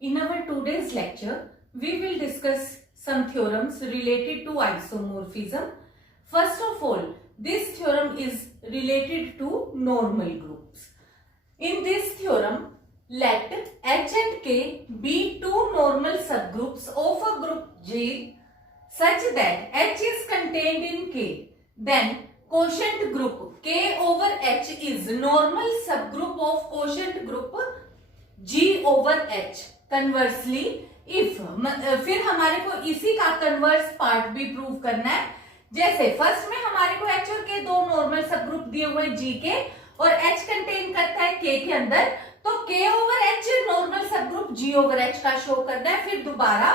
In our today's lecture, we will discuss some theorems related to isomorphism. First of all, this theorem is related to normal groups. In this theorem, let H and K be two normal subgroups of a group J such that H is contained in K. Then quotient group K over H is normal subgroup of quotient group G over H. Conversely if फिर हमारे को इसी का converse part भी prove करना है. जैसे first में हमारे को H और K दो नॉर्मल सब ग्रुप दिए हुए G के और H कंटेन करता है K के अंदर, तो K over H normal sub group G over H का शो करना है. फिर दोबारा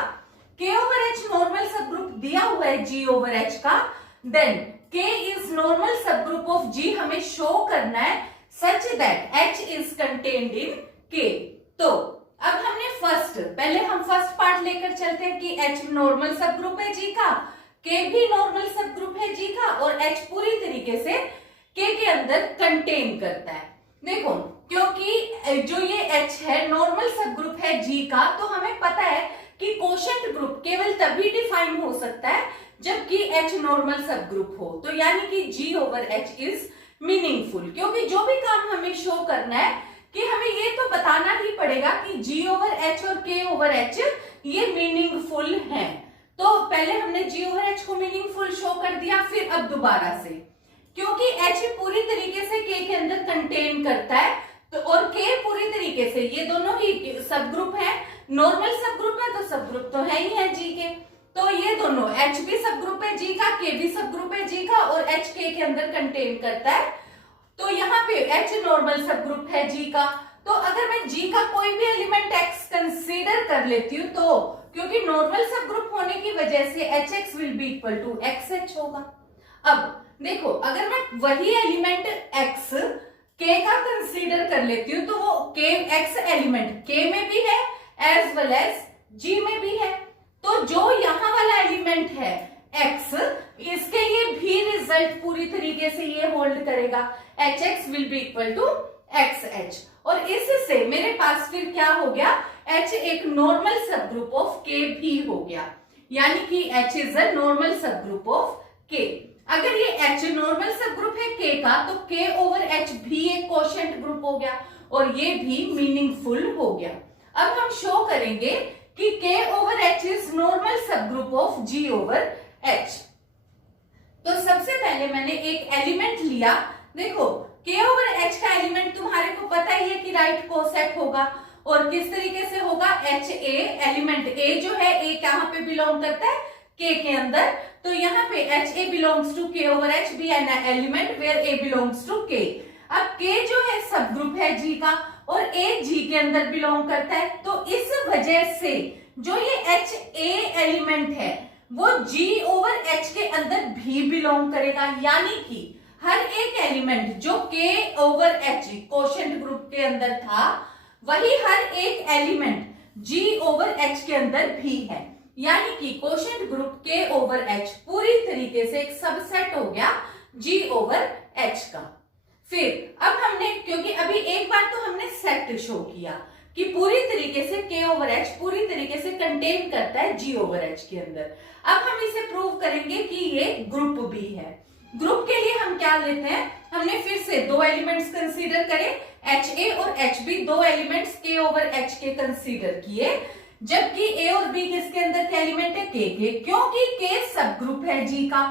K over H normal sub group दिया हुआ है G ओवर H का, then K is normal sub group of G हमें शो करना है such that H is contained in K. तो अब हमने पहले हम फर्स्ट पार्ट लेकर चलते हैं कि H नॉर्मल सब ग्रुप है G का, K भी नॉर्मल सब ग्रुप है G का और H पूरी तरीके से K के अंदर कंटेन करता है. देखो क्योंकि जो ये H है नॉर्मल सब ग्रुप है G का, तो हमें पता है कि कोशेंट ग्रुप केवल तभी डिफाइन हो सकता है जबकि H नॉर्मल सब ग्रुप हो. तो यानी कि G over H is meaningful, क्योंकि जो भी काम हमें शो करना है कि हमें ये तो बताना ही पड़ेगा कि G ओवर H और K ओवर H ये मीनिंगफुल हैं. तो पहले हमने G ओवर H को मीनिंगफुल शो कर दिया, फिर अब दोबारा से क्योंकि H पूरी तरीके से K के अंदर कंटेन करता है तो और K पूरी तरीके से, ये दोनों ही सब ग्रुप है, नॉर्मल सब ग्रुप है तो सब ग्रुप तो है ही है G के, तो ये दोनों H भी सब ग्रुप है G का, K भी सब ग्रुप है G का और H K के अंदर कंटेन करता है. तो यहाँ पे H नॉर्मल सब ग्रुप है G का, तो अगर मैं G का कोई भी एलिमेंट X कंसीडर कर लेती हूँ तो क्योंकि नॉर्मल सब ग्रुप होने की वजह से HX will be equal to XH होगा. अब देखो अगर मैं वही एलिमेंट X K का कंसीडर कर लेती हूँ तो वो X एलिमेंट K में भी है एज वेल एज G में भी है, तो जो यहाँ वाला एलिमेंट है X इसके लिए भी रिजल्ट पूरी तरीके से ये होल्ड करेगा, HX will be equal to XH. और इससे मेरे पास फिर क्या हो गया, H एक normal sub group of K भी हो गया, यानी कि H is a normal sub group of K. अगर ये H नॉर्मल सब ग्रुप है K का तो K ओवर H भी एक कोशेंट ग्रुप हो गया और ये भी मीनिंगफुल हो गया. अब हम शो करेंगे कि K over H is normal sub group of G over H. तो सबसे पहले मैंने एक एलिमेंट लिया. देखो K ओवर H का एलिमेंट तुम्हारे को पता ही है कि राइट कोसेट होगा और किस तरीके से होगा, H A एलिमेंट A जो है A कहां पे बिलोंग करता है K के अंदर, तो यहाँ पे H A belongs to K over H be an element where A belongs to K. अब K जो है सब ग्रुप है G का और A G के अंदर बिलोंग करता है, तो इस वजह से जो ये H A एलिमेंट है वो G ओवर H के अंदर भी बिलोंग करेगा, यानी कि हर एक एलिमेंट जो K over H quotient group के अंदर था वही हर एक एलिमेंट G ओवर H के अंदर भी है, यानी कि quotient group K over H पूरी तरीके से एक सबसेट हो गया G ओवर H का. फिर अब हमने, क्योंकि अभी एक बार तो हमने सेट शो किया कि पूरी तरीके से K ओवर H पूरी तरीके से कंटेन करता है G ओवर H के अंदर. अब हम इसे प्रूव करेंगे कि ये ग्रुप भी है. ग्रुप के लिए हम क्या लेते हैं, हमने फिर से दो एलिमेंट्स कंसीडर करे HA और HB, दो एलिमेंट्स K ओवर H के कंसीडर किए, जबकि A और B किसके अंदर के एलिमेंट है K के, क्योंकि K सब ग्रुप है G का,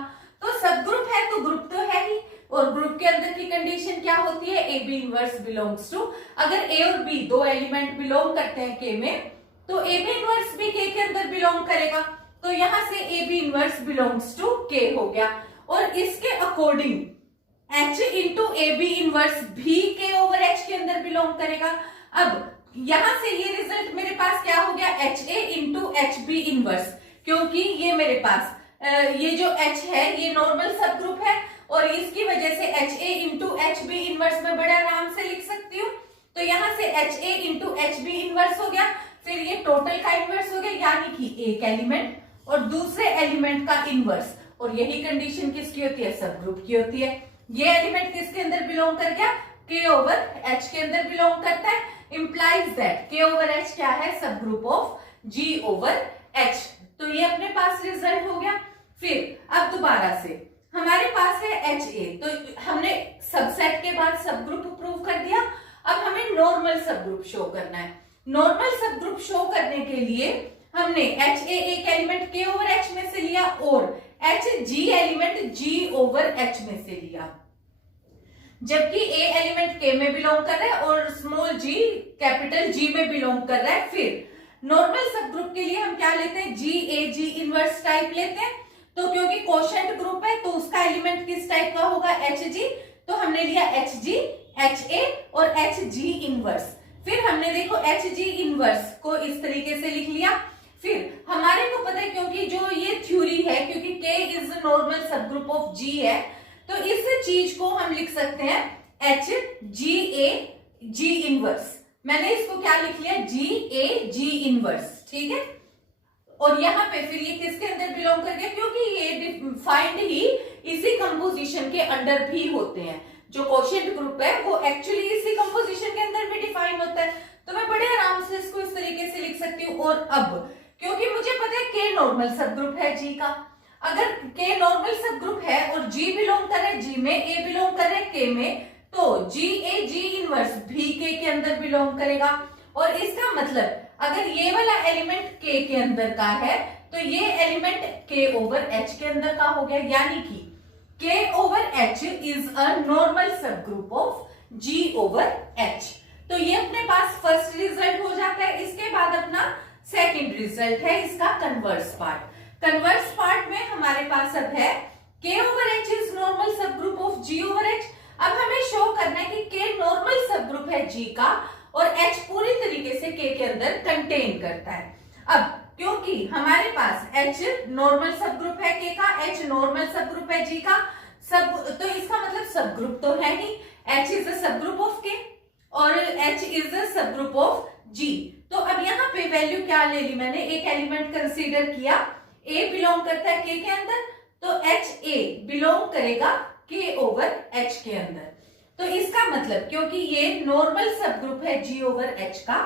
तो सब ग्रुप है तो ग्रुप तो है ही. और ग्रुप के अंदर की कंडीशन क्या होती है, AB इनवर्स बिलोंग्स टू, अगर A और B दो एलिमेंट बिलोंग करते हैं K में तो AB इनवर्स भी K के अंदर बिलोंग करेगा, तो यहां से AB inverse belongs to K हो गया और इसके according H into AB inverse भी K ओवर H के अंदर बिलोंग करेगा. अब यहां से ये रिजल्ट मेरे पास क्या हो गया, HA इंटू HB इनवर्स, क्योंकि ये मेरे पास ये जो H है ये नॉर्मल सब ग्रुप है और इसकी वजह से HA इंटू HB इनवर्स में बड़े आराम से लिख सकती हूँ, तो यहाँ से HA इंटू HB इनवर्स हो गया, फिर ये टोटल का इनवर्स हो गया, यानी कि एक एलिमेंट और दूसरे एलिमेंट का इनवर्स. और यही कंडीशन किसकी होती है, सब ग्रुप की होती है. ये एलिमेंट किसके अंदर बिलोंग कर गया, K ओवर H के अंदर बिलोंग करता है, implies that K over H क्या है, सब group of G over H। तो ये अपने पास रिजल्ट हो गया। फिर अब दोबारा से हमारे पास है HA, तो हमने सबसेट के बाद सब ग्रुप प्रूव कर दिया। अब हमें नॉर्मल सब ग्रुप शो करना है। नॉर्मल सब ग्रुप शो करने के लिए हमने HA एक एलिमेंट K ओवर H में से लिया और HG element G over H में से लिया, जबकि A एलिमेंट K में बिलोंग कर रहा है और स्मॉल g कैपिटल G में बिलोंग कर रहा है। फिर नॉर्मल सब ग्रुप के लिए हम क्या लेते हैं, GAG इनवर्स टाइप लेते हैं। तो क्योंकि कोशेंट ग्रुप है तो उसका एलिमेंट किस टाइप का होगा, HG। तो हमने लिया HG, HA और HG इनवर्स। फिर हमने देखो HG इनवर्स को इस तरीके से लिख लिया। फिर हमारे को पता है क्योंकि जो ये थ्योरी है, क्योंकि K is normal sub group of G है, तो इस चीज को हम लिख सकते हैं HGAG इनवर्स। मैंने इसको क्या लिख लिया, GAG इनवर्स, ठीक है। और यहाँ पे फिर ये किसके अंदर बिलोंग कर गया, क्योंकि ये डिफाइंड ही इसी कंपोजिशन के अंडर भी होते हैं। जो कोशेंट ग्रुप है वो एक्चुअली इसी कंपोजिशन के अंदर भी डिफाइन होता है। तो मैं बड़े आराम से इसको इस तरीके से लिख सकती हूँ। और अब क्योंकि मुझे पता है K नॉर्मल सब ग्रुप है G का, अगर K नॉर्मल सब ग्रुप है और G बिलोंग कर रहा है G में, A बिलोंग कर रहा है K में, तो GAG इनवर्स भी K के अंदर बिलोंग करेगा। और इसका मतलब अगर ये वाला एलिमेंट K के अंदर का है तो ये एलिमेंट K ओवर H के अंदर का हो गया, यानी कि K over H is a normal sub group of G over H। तो ये अपने पास फर्स्ट रिजल्ट हो जाता है। इसके बाद अपना सेकंड रिजल्ट है इसका कन्वर्स पार्ट। कन्वर्स पार्ट में हमारे पास अब है K over H is normal sub group of G over H। अब हमें शो करना है कि K नॉर्मल सब ग्रुप है G का और H पूरी तरीके से K के अंदर कंटेन करता है। अब क्योंकि हमारे पास H नॉर्मल सब ग्रुप है K का, H नॉर्मल सब ग्रुप है G का, सब, तो इसका मतलब सब ग्रुप तो है ही, H इज अ सब ग्रुप ऑफ K और H इज अ सब ग्रुप ऑफ G। तो अब यहाँ पे वैल्यू क्या ले ली मैंने, एक एलिमेंट कंसीडर किया, A बिलोंग करता है K के अंदर, तो HA बिलोंग करेगा K ओवर H के अंदर। तो इसका मतलब क्योंकि ये नॉर्मल सब ग्रुप है G ओवर H का,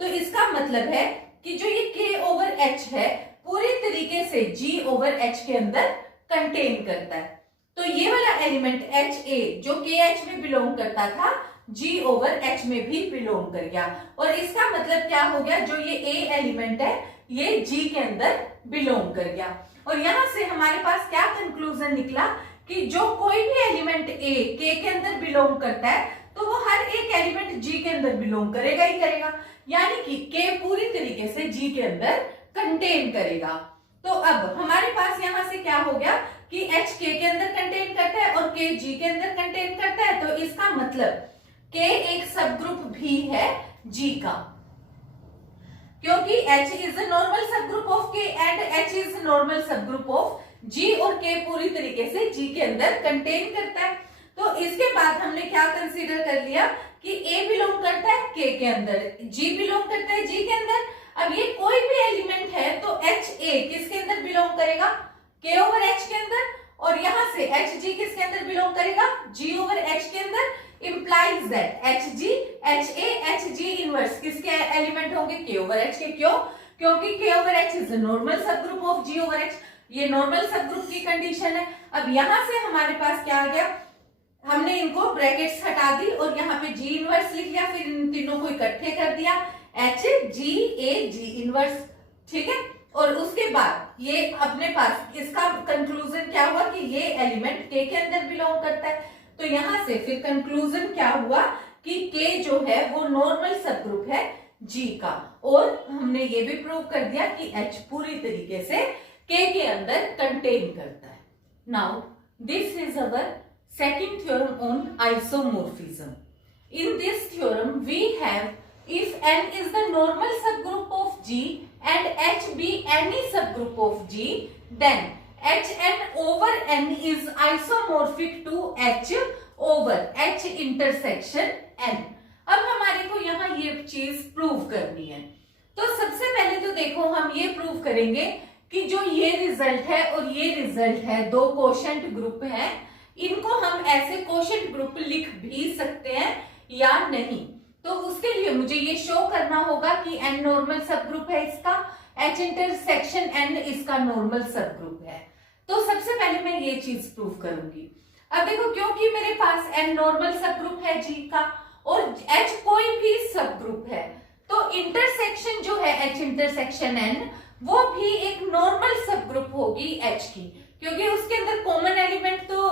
तो इसका मतलब है कि जो ये K ओवर H है पूरी तरीके से G ओवर H के अंदर कंटेन करता है। तो ये वाला एलिमेंट HA जो KH में बिलोंग करता था G ओवर H में भी बिलोंग कर गया। और इसका मतलब क्या हो गया, जो ये A एलिमेंट है ये G के अंदर बिलोंग कर गया। और यहां से हमारे पास क्या कंक्लूजन निकला कि जो कोई भी एलिमेंट A K के अंदर बिलोंग करता है तो वो हर एक एलिमेंट G के अंदर बिलोंग करेगा ही करेगा, यानी कि K पूरी तरीके से G के अंदर कंटेन करेगा। तो अब हमारे पास यहां से क्या हो गया कि H K के अंदर कंटेन करता है और K G के अंदर कंटेन करता है, तो इसका मतलब K एक सब ग्रुप भी है G का, क्योंकि H is a normal sub group of K and H is normal sub group of G और K पूरी तरीके से G के अंदर कंटेन करता है। तो इसके बाद हमने क्या कंसीडर कर लिया कि A बिलोंग करता है K के अंदर, G बिलोंग करता है G के अंदर। अब ये कोई भी एलिमेंट है तो HA किसके अंदर बिलोंग करेगा, K ओवर H के अंदर, और यहां से HG किसके अंदर बिलोंग करेगा, G ओवर H के अंदर। implies that HG, HA, HG inverse किसके एलिमेंट होंगे, K ओवर H के। क्यों, क्योंकि K over H is normal sub group of G over H, ये नॉर्मल सब ग्रुप की कंडीशन है। अब यहां से हमारे पास क्या आ गया, हमने इनको ब्रैकेट्स हटा दी और यहाँ पे G इनवर्स लिख लिया, फिर इन तीनों को इकट्ठे कर दिया HGAG इनवर्स, ठीक है। और उसके बाद ये अपने पास इसका कंक्लूजन क्या हुआ कि ये एलिमेंट K के अंदर बिलोंग करता है। तो यहां से फिर कंक्लूजन क्या हुआ कि K जो है वो नॉर्मल सब ग्रुप है G का, और हमने ये भी प्रूव कर दिया कि H पूरी तरीके से K के अंदर कंटेन करता है। Now this is our second theorem on isomorphism. In this theorem we have, if N is the normal subgroup of G and H be any subgroup of G, then Hn over N is isomorphic to H over H intersection N. अब हमारे को यहाँ ये चीज prove करनी है। तो सबसे पहले तो देखो हम ये प्रूव करेंगे कि जो ये रिजल्ट है और ये रिजल्ट है, दो कोशेंट ग्रुप हैं, इनको हम ऐसे कोशेंट ग्रुप लिख भी सकते हैं या नहीं। तो उसके लिए मुझे ये शो करना होगा कि n नॉर्मल सब ग्रुप है इसका, H इंटरसेक्शन n इसका नॉर्मल सब ग्रुप है। तो सबसे पहले मैं ये चीज प्रूव करूंगी। अब देखो, क्योंकि मेरे पास n नॉर्मल सब ग्रुप है G का और H कोई भी सब ग्रुप है, तो इंटरसेक्शन जो है H इंटरसेक्शन n वो भी एक नॉर्मल सब ग्रुप होगी H की, क्योंकि उसके अंदर कॉमन एलिमेंट तो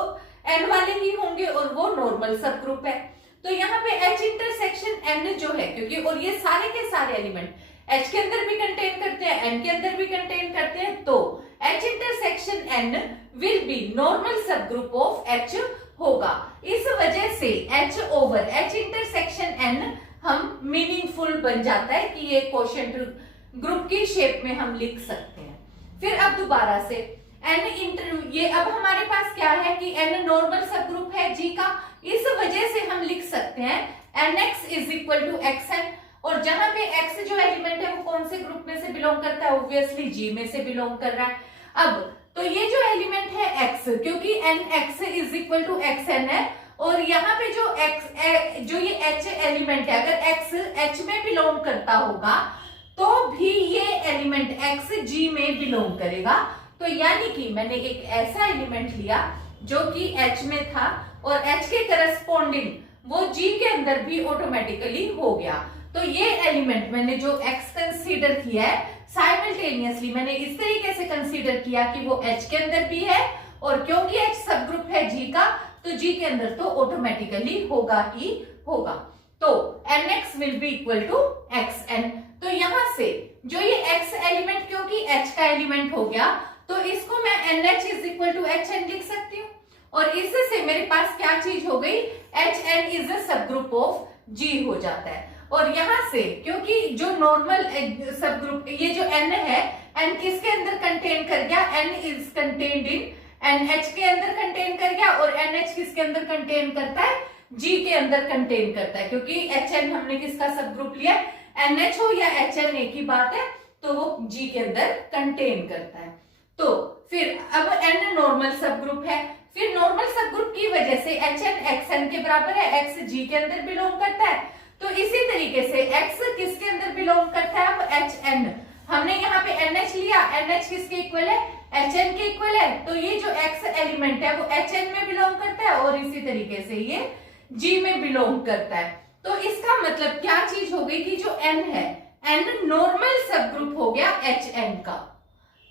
n वाले ही होंगे और वो नॉर्मल सब ग्रुप है। तो यहाँ पे H इंटरसेक्शन n जो है, क्योंकि और ये सारे के सारे एलिमेंट H के अंदर भी कंटेन करते हैं, n के अंदर भी कंटेन करते हैं, तो H intersection n will be normal sub group of H होगा। इस वजह से H over H intersection n हम मीनिंगफुल बन जाता है कि ये क्वोशिएंट ग्रुप की शेप में हम लिख सकते हैं। फिर अब दोबारा से ये अब हमारे पास क्या है कि n नॉर्मल सब ग्रुप है G का, इस वजह से हम लिख सकते हैं nx is equal to xn, और जहां पे x जो एलिमेंट है वो कौन से ग्रुप में से बिलोंग करता है, ऑब्वियसली G में से बिलोंग कर रहा है। अब तो ये जो एलिमेंट है x, क्योंकि nx is equal to xn है, और यहाँ पे जो ये h एलिमेंट है, अगर x h में बिलोंग करता होगा तो भी ये एलिमेंट x G में बिलोंग करेगा। तो यानी कि मैंने एक ऐसा एलिमेंट लिया जो कि H में था और H के करस्पॉन्डिंग वो G के अंदर भी ऑटोमेटिकली हो गया। तो ये एलिमेंट मैंने जो X कंसीडर किया है, साइमल्टेनियसली मैंने इस तरीके से कंसीडर किया कि वो H के अंदर भी है, और क्योंकि H सब ग्रुप है G का, तो G के अंदर तो ऑटोमेटिकली होगा ही होगा। तो nx will be equal to xn। तो यहां से जो ये x एलिमेंट क्योंकि H का एलिमेंट हो गया, तो इसको मैं nh is equal to hn लिख सकती हूँ, और इससे मेरे पास क्या चीज हो गई, hn इज अ सब ग्रुप ऑफ G हो जाता है। और यहां से क्योंकि जो नॉर्मल सब ग्रुप ये जो n है, n किसके अंदर कंटेन कर गया, n is contained in nh के अंदर कंटेन कर गया, और nh किसके अंदर कंटेन करता है, G के अंदर कंटेन करता है, क्योंकि hn हमने किसका सब ग्रुप लिया है, nh हो या hn एक ही बात है, तो वो G के अंदर कंटेन करता है। तो फिर अब n नॉर्मल सब ग्रुप है, फिर नॉर्मल सब ग्रुप की वजह से hn xn के बराबर है, x G के अंदर बिलोंग करता है, तो इसी तरीके से x किसके अंदर बिलोंग करता है, अब hn हमने यहाँ पे nh लिया, nh किसके इक्वल है, hn के इक्वल है, तो ये जो x एलिमेंट है वो hn में बिलोंग करता है, और इसी तरीके से ये G में बिलोंग करता है। तो इसका मतलब क्या चीज हो गई कि जो n है, n नॉर्मल सब ग्रुप हो गया hn का,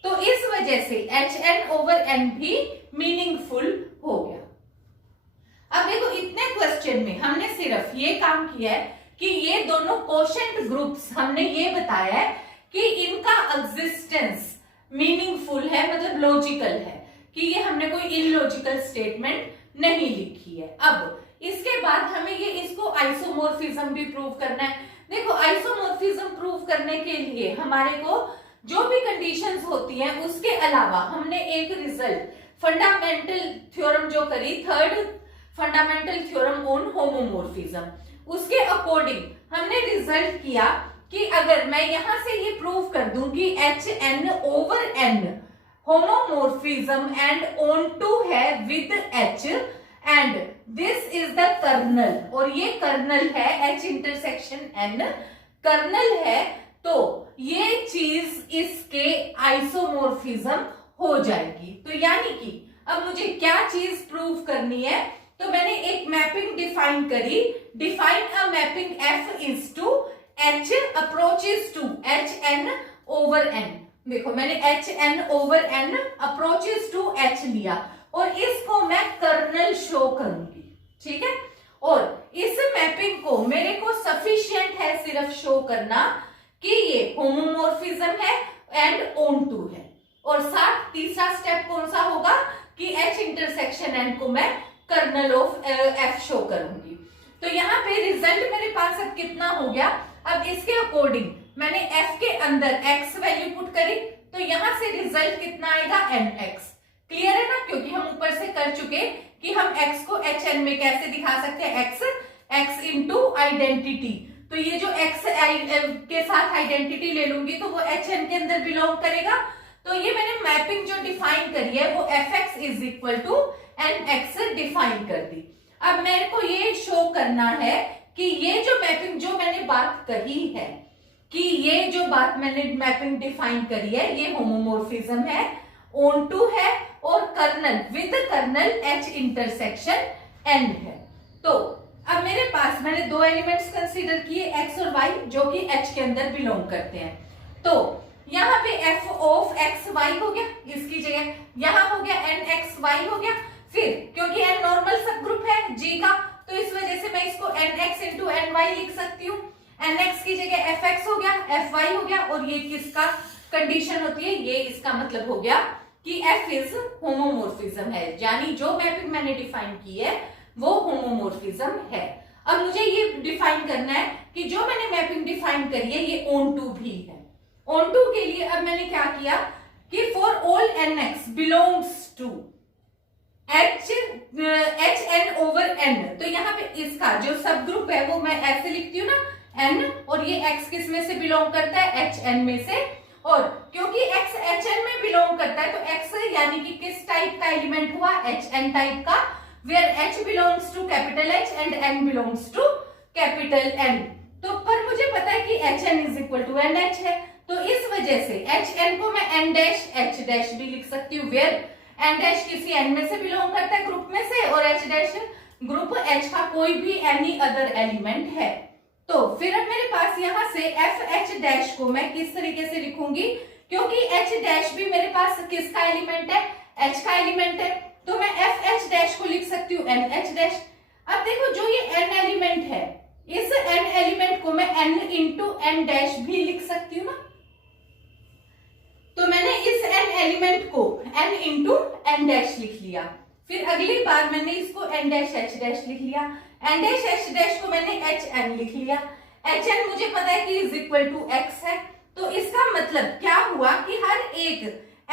तो इस वजह से hn ओवर n भी मीनिंगफुल हो गया। अब देखो, इतने क्वेश्चन में हमने सिर्फ ये काम किया है कि ये दोनों क्वोशिएंट ग्रुप्स हमने ये बताया है कि इनका एग्जिस्टेंस मीनिंगफुल है, मतलब लॉजिकल है, कि ये हमने कोई इलॉजिकल स्टेटमेंट नहीं लिखी है। अब इसके बाद हमें ये इसको आइसोमॉर्फिज्म भी प्रूव करना है। देखो, आइसोमॉर्फिज्म प्रूव करने के लिए हमारे को जो भी कंडीशंस होती हैं उसके अलावा हमने एक रिजल्ट फंडामेंटल थ्योरम जो करी, third fundamental theorem on homomorphism, उसके अकॉर्डिंग हमने रिजल्ट किया कि अगर मैं यहां से ये प्रूव कर दूं कि hn over n homomorphism and onto है with h and this is the kernel, और ये कर्नल है h इंटरसेक्शन n कर्नल है, तो ये चीज इसके आइसोमॉर्फिज्म हो जाएगी। तो यानी कि अब मुझे क्या चीज प्रूव करनी है, तो मैंने एक मैपिंग डिफाइन करी, define a mapping f is to h approaches to hn over n। देखो, मैंने hn over n approaches to h लिया, और इसको मैं कर्नल शो करूंगी, ठीक है। और इस मैपिंग को मेरे को सफिशिएंट है सिर्फ शो करना कि ये होमोमॉर्फिज्म है एंड ऑन टू है, और साथ तीसरा स्टेप कौन सा होगा कि h इंटरसेक्शन n को मैं कर्नल ऑफ f शो करूंगी। तो यहाँ पे रिजल्ट मेरे पास अब कितना हो गया, अब इसके अकॉर्डिंग मैंने f के अंदर x वैल्यू पुट करी, तो यहाँ से रिजल्ट कितना आएगा, nx। क्लियर है ना, क्योंकि हम ऊपर से कर चुके कि हम x को hn में कैसे दिखा सकते हैं, x इंटू आइडेंटिटी, तो ये जो x के साथ आइडेंटिटी ले लूंगी तो वो hn के अंदर बिलोंग करेगा। तो ये मैंने मैपिंग जो डिफाइन करी है वो fx is equal to nx define कर दी। अब मेरे को ये शो करना है कि ये जो मैपिंग जो मैंने बात कही है, कि ये जो बात मैंने मैपिंग डिफाइन करी है, ये होमोमोर्फिज्म है, ऑनटू है और kernel with kernel H intersection N है। तो अब मेरे पास मैंने दो एलिमेंट्स कंसीडर किए, एक्स और वाई, जो कि एच के अंदर बिलोंग करते हैं। तो यहाँ पे एफ ऑफ एक्स वाई हो गया, इसकी जगह यहाँ हो गया एन एक्स वाई हो गया। फिर क्योंकि एन नॉर्मल सब ग्रुप है जी का, तो इस वजह से मैं इसको N X into N Y लिख सकती हूँ। एन एक्स की जगह एफ एक्स हो गया, एफ वाई हो गया, और ये किसका कंडीशन होती है, ये इसका मतलब हो गया कि एफ इज होमोमोर्फिज्म है, यानी जो मैपिंग मैंने डिफाइन की है वो होमोमोर्फिज्म है। अब मुझे ये डिफाइन करना है कि जो मैंने मैपिंग डिफाइन करी है ये ऑन टू भी है। ऑन टू के लिए अब मैंने क्या किया कि for all N X belongs to H N over N, तो यहाँ पे इसका जो सब ग्रुप है वो मैं ऐसे लिखती हूँ ना एन, और ये एक्स किस में से बिलोंग करता है, एच एन में से। और क्योंकि एक्स एच एन में बिलोंग करता है तो एक्स यानी कि किस टाइप का एलिमेंट हुआ, एच एन टाइप का, where h belongs to capital H and n belongs to capital N। तो पर मुझे पता है कि hn is equal to nh है, तो इस वजह से hn को मैं n dash h dash भी लिख सकती हूँ, where n dash किसी n में से बिलोंग करता है ग्रुप में से, और h dash ग्रुप h का कोई भी एनी अदर एलिमेंट है। तो फिर अब मेरे पास यहाँ से एफ एच डैश को मैं किस तरीके से लिखूंगी, क्योंकि एच डैश भी मेरे पास किसका एलिमेंट है, एच का एलिमेंट है, तो मैं एफ एच डैश को लिख सकती हूँ एन एच डैश। अब देखो जो ये एन एलिमेंट है, इस एन एलिमेंट को मैं एन इंटू एन डैश भी लिख सकती हूँ ना। तो मैंने इस एन एलिमेंट को एन इंटू एन डैश लिख लिया, फिर अगली बार मैंने इसको एन डैश एच डैश लिख लिया, एन डैश एच डैश को मैंने एच एन लिख लिया। एच एन मुझे पता है कि इज इक्वल टू एक्स है, तो इसका मतलब क्या हुआ कि हर एक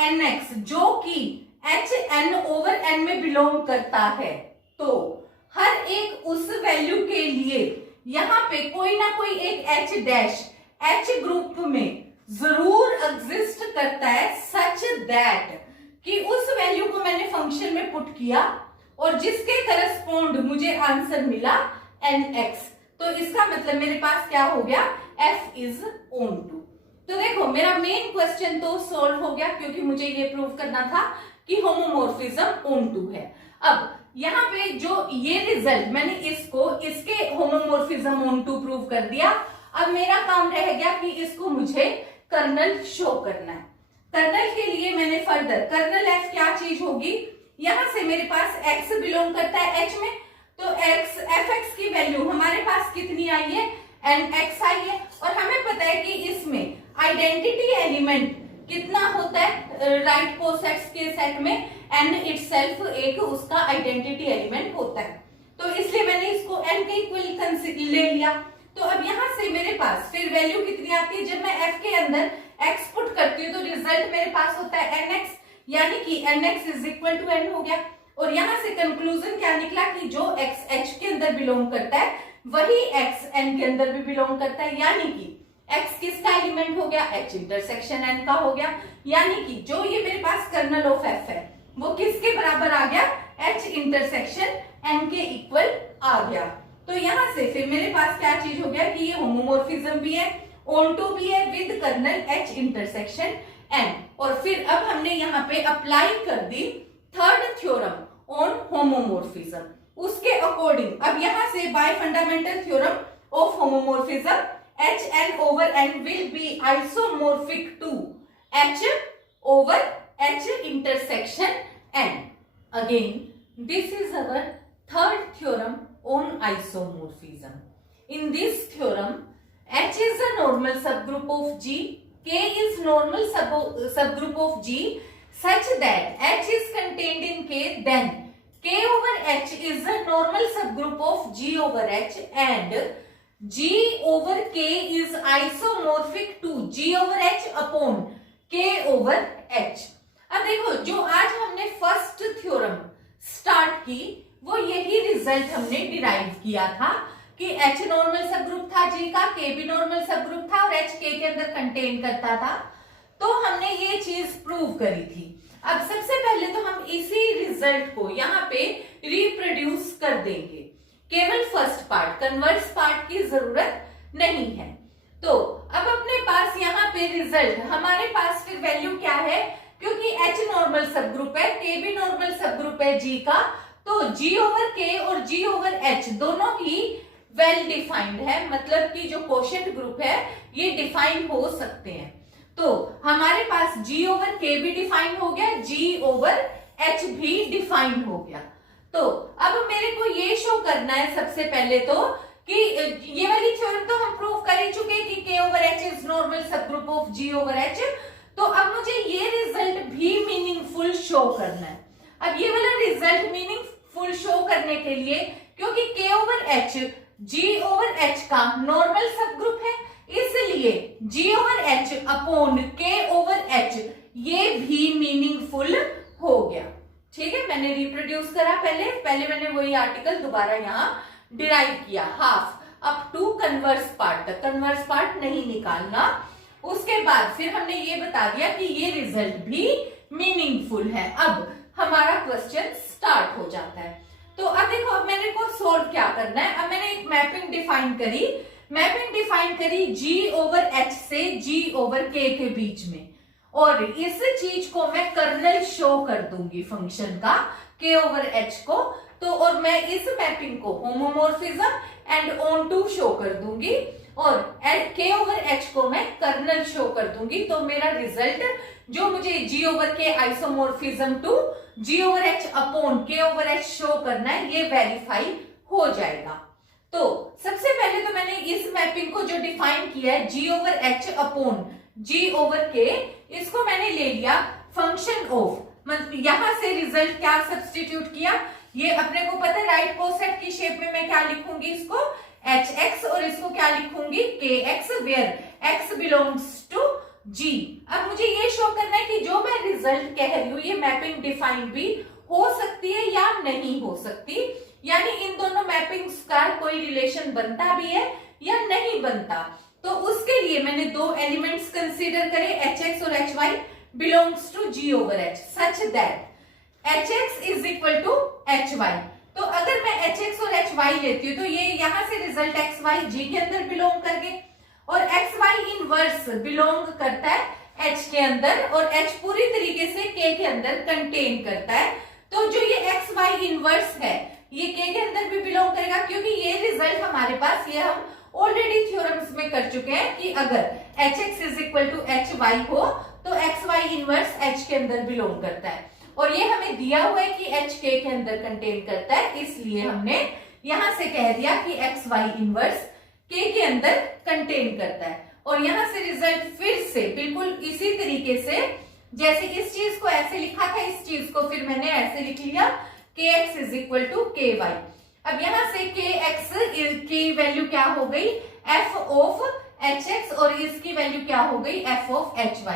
एन एक्स जो कि एच एन ओवर एन में बिलोंग करता है, तो हर एक उस वैल्यू के लिए यहाँ पे कोई ना कोई एक एच डैश एच ग्रुप में जरूर एग्जिस्ट करता है, सच दैट कि उस वैल्यू को मैंने फंक्शन में पुट किया और जिसके करस्पॉन्ड मुझे आंसर मिला एन एक्स, तो इसका मतलब मेरे पास क्या हो गया, एफ इज ऑन टू। तो देखो मेरा मेन क्वेश्चन तो सॉल्व हो गया, क्योंकि मुझे ये प्रूव करना था कि होमोमोर्फिज्म ऑन टू है। अब यहाँ पे जो ये रिजल्ट मैंने इसको इसके होमोमोर्फिज्म ऑन टू प्रूव कर दिया। अब मेरा काम रह गया कि इसको मुझे कर्नल शो करना है। कर्नल के लिए मैंने फर्दर कर्नल एफ क्या चीज होगी, यहां से मेरे पास एक्स बिलोंग करता है एच में, तो एक्स एफ एक्स की वैल्यू हमारे पास कितनी आई है, एन एक्स आई है, और हमें पता है कि इसमें आइडेंटिटी एलिमेंट कितना होता है, राइट कोसेट्स के सेट में एन इटसेल्फ एक उसका आइडेंटिटी एलिमेंट होता है, तो इसलिए मैंने इसको एन के इक्वल ले लिया। तो अब यहाँ से मेरे पास फिर वैल्यू कितनी आती है, जब मैं एफ के अंदर एक्स पुट करती हूँ तो रिजल्ट मेरे पास होता है एन एक्स, यानी कि N X is equal to N हो गया। और यहाँ से कंक्लूजन क्या निकला कि जो एक्स एच के अंदर बिलोंग करता है वही एक्स एन के अंदर भी बिलोंग करता है, यानी कि एक्स किसका एलिमेंट हो गया, एच इंटरसेक्शन एन का हो गया, यानी कि जो ये मेरे पास कर्नल ऑफ एफ है वो किसके बराबर आ गया, एच इंटरसेक्शन एन के इक्वल आ गया। तो यहाँ से फिर मेरे पास क्या चीज हो गया कि ये होमोमोर्फिज्म भी है, ऑन टू भी है with kernel H intersection N. और फिर अब हमने यहाँ पे अप्लाई कर दी थर्ड थ्योरम ऑन होमोमोर्फिज्म, उसके अकॉर्डिंग अब यहाँ से by fundamental theorem of homomorphism H N over N will be isomorphic to H over H intersection N. Again this is our third theorem on isomorphism. In this theorem, H is a normal subgroup of G, K is normal subgroup of G such that H is contained in K, then K over H is a normal subgroup of G over H and G over K is isomorphic to G over H upon K over H. अब देखो जो आज हमने first theorem start की वो यही result हमने derive किया था कि H नॉर्मल सब ग्रुप था G का, K भी नॉर्मल सब ग्रुप था और H K के अंदर कंटेन करता था, तो हमने ये चीज प्रूव करी थी। अब सबसे पहले तो हम इसी रिजल्ट को यहाँ पे रिप्रोड्यूस कर देंगे केवल फर्स्ट पार्ट, कन्वर्स पार्ट की जरूरत नहीं है। तो अब अपने पास यहाँ पे रिजल्ट, हमारे पास फिर वैल्यू क्या है, क्योंकि H नॉर्मल सब ग्रुप है, K भी नॉर्मल सब ग्रुप है G का, तो G ओवर K और G ओवर H दोनों ही वेल डिफाइंड है, मतलब कि जो कोशेंट ग्रुप है ये डिफाइन हो सकते हैं। तो हमारे पास G ओवर K भी डिफाइन हो गया, G ओवर H भी डिफाइन हो गया। तो अब मेरे को ये शो करना है सबसे पहले तो कि ये वाली थ्योरम तो हम प्रूव कर ही चुके कि K over H is normal sub group of G over H। तो अब मुझे ये रिजल्ट भी मीनिंगफुल शो करना है। अब ये वाला रिजल्ट मीनिंगफुल शो करने के लिए, क्योंकि K over H G over H का नॉर्मल सब ग्रुप है, इसलिए G over H upon K over H ये भी मीनिंगफुल हो गया। ठीक है, मैंने रिप्रोड्यूस करा पहले मैंने वही आर्टिकल दोबारा यहाँ डिराइव किया, half up to converse part तक, कन्वर्स पार्ट नहीं निकालना। उसके बाद फिर हमने ये बता दिया कि ये रिजल्ट भी मीनिंगफुल है। अब हमारा क्वेश्चन स्टार्ट हो जाता है। तो अब देखो, अब मैंने को सोल्व क्या करना है। अब मैंने एक मैपिंग डिफाइन करी G ओवर H से G ओवर K के बीच में, और इस चीज को मैं कर्नल शो कर दूंगी फंक्शन का K ओवर H को। तो और मैं इस मैपिंग को होमोमॉर्फिज्म एंड ऑनटू शो कर दूंगी, और K ओवर H को मैं कर्नल शो कर दूंगी। तो मेरा रिजल्ट जो मुझे G over K isomorphism to G over H upon K over H show करना है, ये वेरीफाई हो जाएगा। तो सबसे पहले तो मैंने इस मैपिंग को जो डिफाइन किया है G over H upon G over K, इसको मैंने ले लिया फंक्शन ऑफ, मतलब यहां से रिजल्ट क्या सब्स्टिट्यूट किया, ये अपने को पता है राइट कोसेट की शेप में मैं क्या लिखूंगी, इसको hx, और इसको क्या लिखूंगी kx, where x belongs to G। अब मुझे ये शो करना है कि जो मैं रिजल्ट कह रही हूँ ये मैपिंग डिफाइन भी हो सकती है या नहीं हो सकती, यानी इन दोनों मैपिंग्स का कोई रिलेशन बनता भी है या नहीं बनता। तो उसके लिए मैंने दो एलिमेंट्स कंसीडर करे, hx और hy belongs to G over H, such that hx is equal to hy। तो अगर मैं hx और hy लेती हूँ तो ये यहां से रिजल्ट xy G के अंदर बिलोंग करके, और xy इनवर्स बिलोंग करता है h के अंदर, और h पूरी तरीके से k के अंदर कंटेन करता है। तो जो ये xy इनवर्स है ये k के अंदर भी बिलोंग करेगा, क्योंकि ये रिजल्ट हमारे पास, ये हम ऑलरेडी थ्योरम्स में कर चुके हैं कि अगर hx is equal to hy हो तो xy इनवर्स h के अंदर बिलोंग करता है, और ये हमें दिया हुआ है कि h k के अंदर कंटेन करता है, इसलिए हमने यहां से कह दिया कि xy इनवर्स k के अंदर कंटेन करता है। और यहां से रिजल्ट फिर से बिल्कुल इसी तरीके से, जैसे इस चीज को ऐसे लिखा था, इस चीज को फिर मैंने ऐसे लिख लिया kx is equal to ky। अब यहां से kx की वैल्यू क्या हो गई, f ऑफ hx, और इसकी वैल्यू क्या हो गई, f ऑफ hy,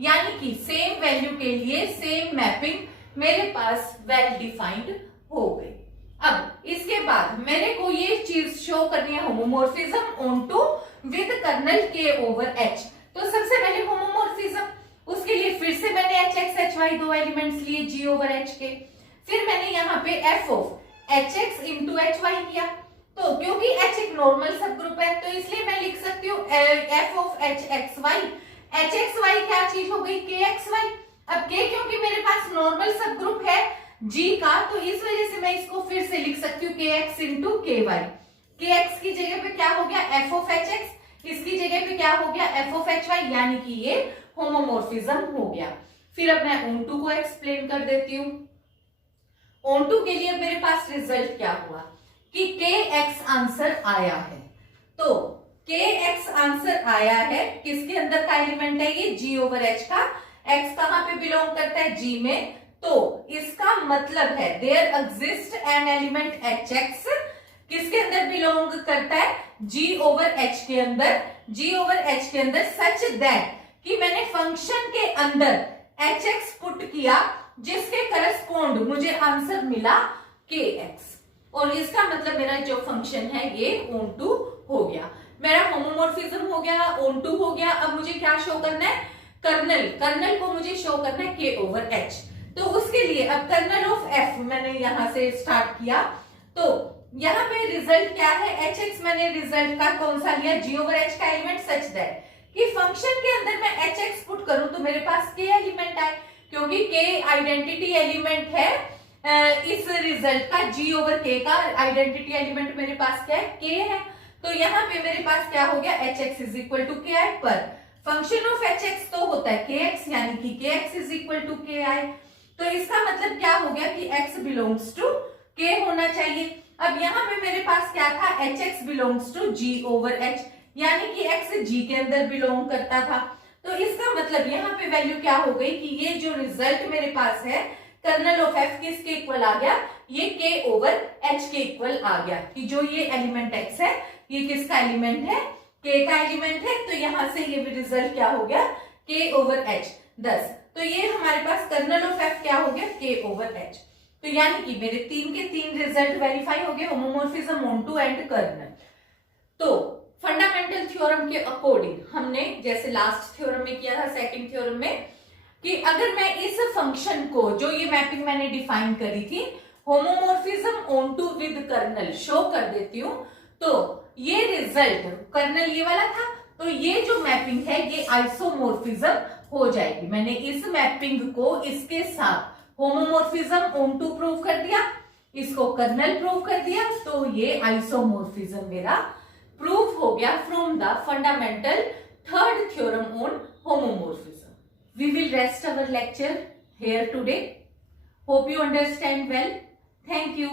यानी कि सेम वैल्यू के लिए सेम मैपिंग मेरे पास वेल डिफाइंड हो गई। अब इसके बाद मेरे को ये चीज शो करनी है homomorphism onto with kernel K over H। तो सबसे पहले होमोमॉर्फिज्म, उसके लिए फिर से मैंने hx hy दो एलिमेंट्स लिए G ओवर H के, फिर मैंने यहाँ पे f of hx into hy किया। तो क्योंकि h एक नॉर्मल सब ग्रुप है तो इसलिए मैं लिख सकती हूँ f ऑफ hxy, hxy क्या चीज हो गई kxy। अब k क्योंकि मेरे पास नॉर्मल सब ग्रुप है G का, तो इस वजह से मैं इसको फिर से लिख सकती हूँ kx इंटू ky। kx की जगह पे क्या हो गया f ऑफ hx, इसकी जगह पे क्या हो गया f ऑफ hy, यानी कि ये होमोमॉर्फिज्म हो गया। फिर अब मैं ऑन टू को एक्सप्लेन कर देती हूँ। ऑन टू के लिए मेरे पास रिजल्ट क्या हुआ कि kx आंसर आया है। तो kx आंसर आया है, किसके अंदर का एलिमेंट है ये G ओवर H का, x कहां पे बिलोंग करता है G में, तो इसका मतलब है there exist an element hx, किसके अंदर बिलोंग करता है G ओवर H के अंदर, G ओवर H के अंदर, सच दैट कि मैंने फंक्शन के अंदर hx पुट किया जिसके करस्पॉन्ड मुझे आंसर मिला kx, और इसका मतलब मेरा जो फंक्शन है ये ऑन टू हो गया, मेरा होमोमॉर्फिज्म हो गया, ऑन टू हो गया। अब मुझे क्या शो करना है, कर्नल को मुझे शो करना है K ओवर H। तो उसके लिए अब कर्नल ऑफ f मैंने यहां से स्टार्ट किया, तो यहाँ पे रिजल्ट क्या है, HX मैंने रिजल्ट का कौन सा लिया, G ओवर H का एलिमेंट सच दैट कि फंक्शन के अंदर मैं HX पुट करूं तो मेरे पास K एलिमेंट आए, क्योंकि K आइडेंटिटी एलिमेंट है इस रिजल्ट का। G ओवर K का आइडेंटिटी एलिमेंट मेरे पास क्या है, K है। तो यहाँ पे मेरे पास क्या हो गया, HX is equal to KI, पर फंक्शन ऑफ HX तो होता है KX, यानी कि KX is equal to KI। तो इसका मतलब क्या हो गया कि X बिलोंग्स टू K होना चाहिए। अब यहाँ पे मेरे पास क्या था, HX belongs to G over H, यानी कि X G के अंदर बिलोंग करता था। तो इसका मतलब यहाँ पे वैल्यू क्या हो गई कि ये जो रिजल्ट मेरे पास है कर्नल ऑफ F किसके इक्वल आ गया, ये K ओवर H के इक्वल आ गया, कि जो ये एलिमेंट X है ये किसका एलिमेंट है, K का एलिमेंट है। तो यहां से ये भी रिजल्ट क्या हो गया, K ओवर H 10। तो ये हमारे पास कर्नल ऑफ F क्या हो गया, K ओवर H। तो यानी कि मेरे 3 के 3 रिजल्ट वेरीफाई हो गए, होमोमॉर्फिज्म ऑनटू एंड कर्नल। तो फंडामेंटल थ्योरम के अकॉर्डिंग हमने जैसे लास्ट थ्योरम में किया था, सेकंड थ्योरम में, कि अगर मैं इस फंक्शन को, जो ये मैपिंग मैंने डिफाइन करी थी, homomorphism onto with kernel show कर देती हूं, तो ये रिजल्ट कर्नल ये वाला था, तो ये जो मैपिंग है ये आइसोमॉर्फिज्म हो जाएगी। मैंने इस मैपिंग को इसके साथ होमोमॉर्फिज्म ऑनटू प्रूव कर दिया, इसको कर्नल प्रूव कर दिया, तो ये आइसोमॉर्फिज्म मेरा प्रूव हो गया from the fundamental third theorem on homomorphism. We will rest our lecture here today. Hope you understand well. Thank you.